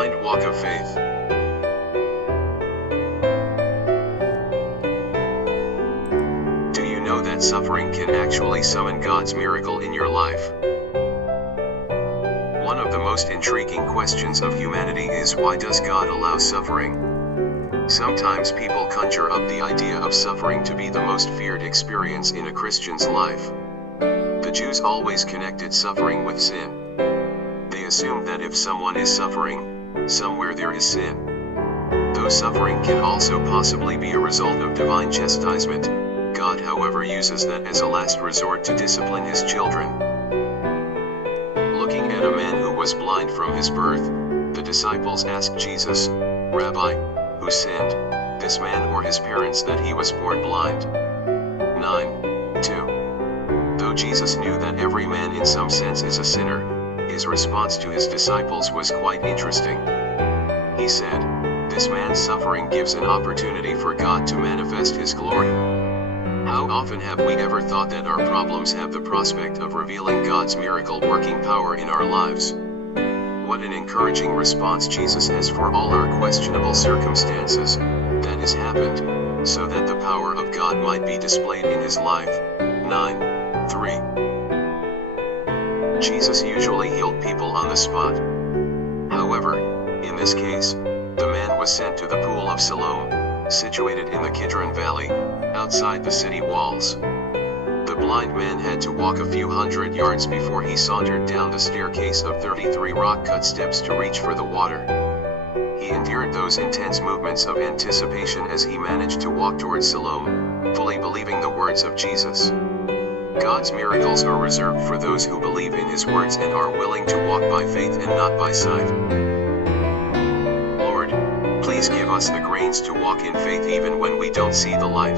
blind walk of faith. Do you know that suffering can actually summon God's miracle in your life? One of the most intriguing questions of humanity is, why does God allow suffering? Sometimes people conjure up the idea of suffering to be the most feared experience in a Christian's life. The Jews always connected suffering with sin. They assumed that if someone is suffering, somewhere there is sin. Though suffering can also possibly be a result of divine chastisement, God, however, uses that as a last resort to discipline his children. Looking at a man who was blind from his birth, the disciples asked Jesus, "Rabbi, who sinned, this man or his parents, that he was born blind?" 9:2. Though Jesus knew that every man in some sense is a sinner, his response to his disciples was quite interesting. He said, "This man's suffering gives an opportunity for God to manifest his glory." How often have we ever thought that our problems have the prospect of revealing God's miracle-working power in our lives? What an encouraging response Jesus has for all our questionable circumstances. That has happened, so that the power of God might be displayed in his life. 9:3. Jesus usually healed people on the spot. However, in this case, the man was sent to the pool of Siloam, situated in the Kidron Valley, outside the city walls. The blind man had to walk a few hundred yards before he sauntered down the staircase of 33 rock-cut steps to reach for the water. He endured those intense movements of anticipation as he managed to walk towards Siloam, fully believing the words of Jesus. God's miracles are reserved for those who believe in his words and are willing to walk by faith and not by sight. Lord, please give us the grace to walk in faith even when we don't see the light.